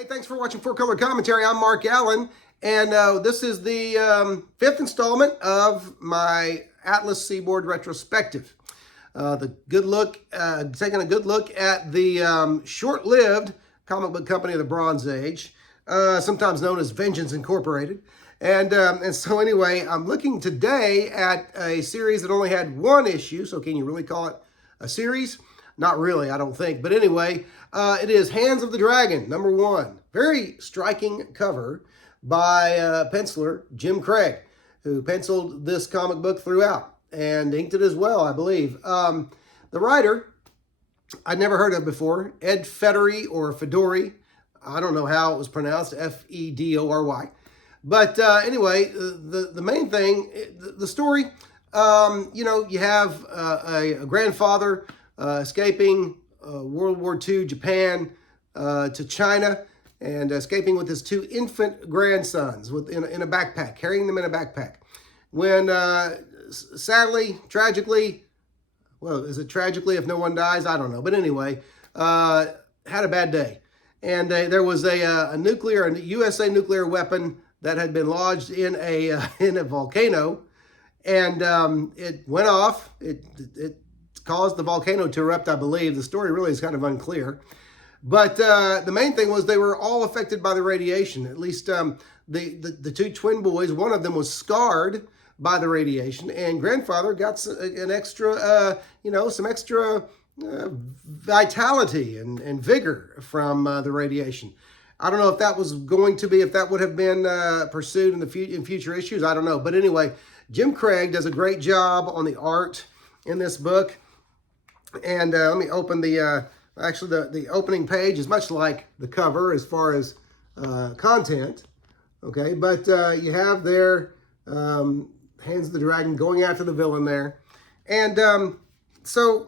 Hey, thanks for watching Four Color Commentary. I'm Mark Allen, and this is the fifth installment of my Atlas Seaboard retrospective. Taking a good look at the short-lived comic book company of the Bronze Age, sometimes known as Vengeance Incorporated. And so anyway, I'm looking today at a series that only had one issue, so can you really call it a series? Not really, I don't think. But anyway, it is Hands of the Dragon, #1. Very striking cover by penciler Jim Craig, who penciled this comic book throughout and inked it as well, I believe. The writer, I'd never heard of before, Ed Fedori or Fedori. I don't know how it was pronounced, F-E-D-O-R-Y. But anyway, the main thing, the story, you have a grandfather escaping World War II Japan to China and escaping with his two infant grandsons in a backpack, carrying them in a backpack. When sadly, tragically, well, is it tragically if no one dies? I don't know. But anyway, had a bad day. And there was a USA nuclear weapon that had been lodged in a volcano, and it went off. It caused the volcano to erupt, I believe. The story really is kind of unclear. But the main thing was they were all affected by the radiation. At least the two twin boys, one of them was scarred by the radiation, and grandfather got an extra, some extra vitality and vigor from the radiation. I don't know if that was if that would have been pursued in future issues. I don't know. But anyway, Jim Craig does a great job on the art in this book. And let me open the opening page is much like the cover as far as content. Okay, but you have there Hands of the Dragon going after the villain there. And so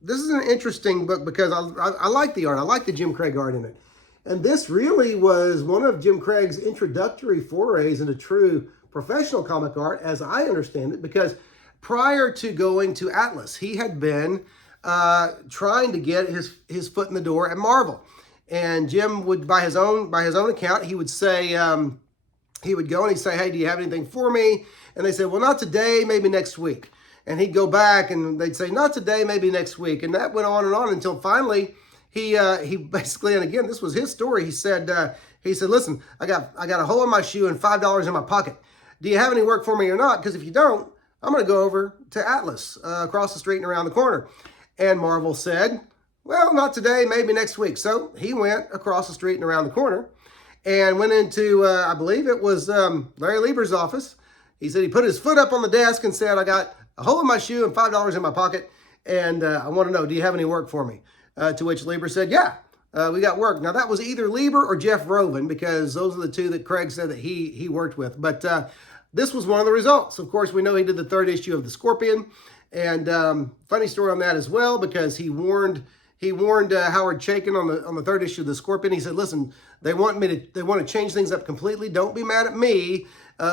this is an interesting book because I like the art. I like the Jim Craig art in it. And this really was one of Jim Craig's introductory forays into true professional comic art, as I understand it, because prior to going to Atlas, he had been trying to get his foot in the door at Marvel. And Jim would, by his own account, he would say, he would go and he'd say, "Hey, do you have anything for me?" And they said, "Well, not today, maybe next week." And he'd go back and they'd say, "Not today, maybe next week." And that went on and on until finally he basically, and again, this was his story. He said, "Listen, I got a hole in my shoe and $5 in my pocket. Do you have any work for me or not? Because if you don't, I'm going to go over to Atlas across the street and around the corner." And Marvel said, "Well, not today, maybe next week." So he went across the street and around the corner and went into, I believe it was Larry Lieber's office. He said he put his foot up on the desk and said, "I got a hole in my shoe and $5 in my pocket, and I want to know, do you have any work for me?" To which Lieber said, "Yeah, we got work." Now, that was either Lieber or Jeff Roven, because those are the two that Craig said that he worked with. But this was one of the results. Of course, we know he did the third issue of The Scorpion. And funny story on that as well, because he warned Howard Chaykin on the third issue of The Scorpion. He said, "Listen, they want to change things up completely. Don't be mad at me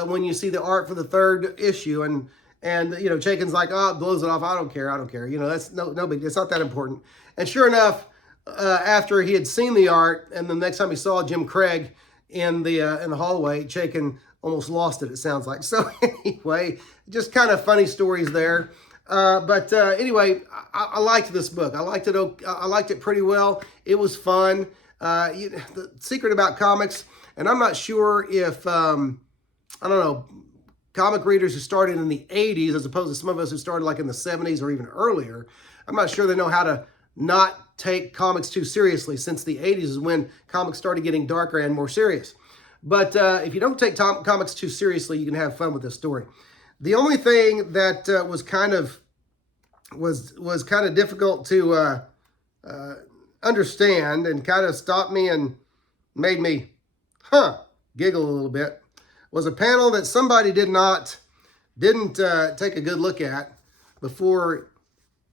when you see the art for the third issue." And Chaykin's like, "Oh, blows it off. I don't care. That's no big. It's not that important." And sure enough, after he had seen the art, and the next time he saw Jim Craig in the hallway, Chaykin almost lost it. It sounds like. So anyway, just kind of funny stories there. But anyway, I liked this book. I liked it pretty well. It was fun. The secret about comics, and I'm not sure if, comic readers who started in the 80s, as opposed to some of us who started like in the 70s or even earlier, I'm not sure they know how to not take comics too seriously, since the 80s is when comics started getting darker and more serious. But if you don't take comics too seriously, you can have fun with this story. The only thing that was kind of difficult to understand and kind of stopped me and made me giggle a little bit was a panel that somebody didn't take a good look at before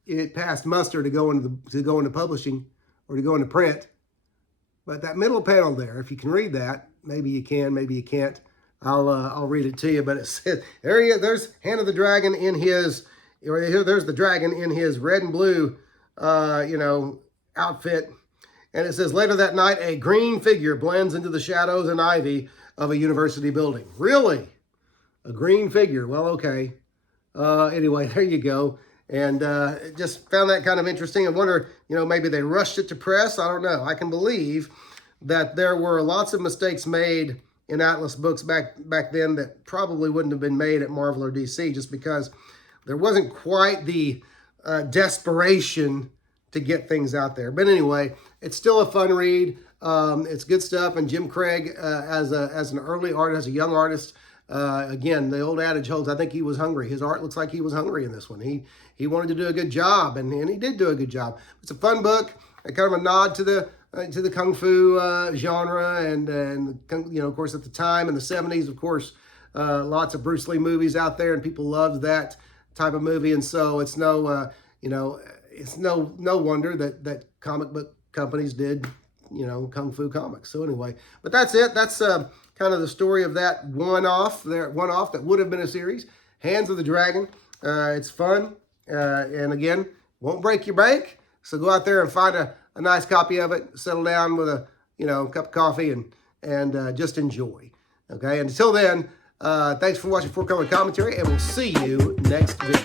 it passed muster to go into publishing or to go into print. But that middle panel there, if you can read that, maybe you can, maybe you can't. I'll read it to you. But it says there's Hand of the Dragon in his, there's the dragon in his red and blue, outfit, And it says, later that night, a green figure blends into the shadows and ivy of a university building. Really? A green figure? Well, okay. Anyway, there you go. And just found that kind of interesting. I wonder, maybe they rushed it to press. I don't know. I can believe that there were lots of mistakes made in Atlas books back then that probably wouldn't have been made at Marvel or DC, just because there wasn't quite the desperation to get things out there. But anyway, it's still a fun read. It's good stuff. And Jim Craig, as an early artist, as a young artist, again, the old adage holds. I think he was hungry. His art looks like he was hungry in this one. He wanted to do a good job, and he did do a good job. It's a fun book, kind of a nod to the kung fu genre, and of course, at the time in the 70s, of course, lots of Bruce Lee movies out there, and people loved that type of movie. And so it's no wonder that comic book companies did kung fu comics. So anyway, but that's it. That's kind of the story of that one-off that would have been a series, Hands of the Dragon. It's fun, and again, won't break your bank. So go out there and find a nice copy of it, settle down with a cup of coffee, and just enjoy. Okay, until then, thanks for watching Four Color Commentary, and we'll see you next video.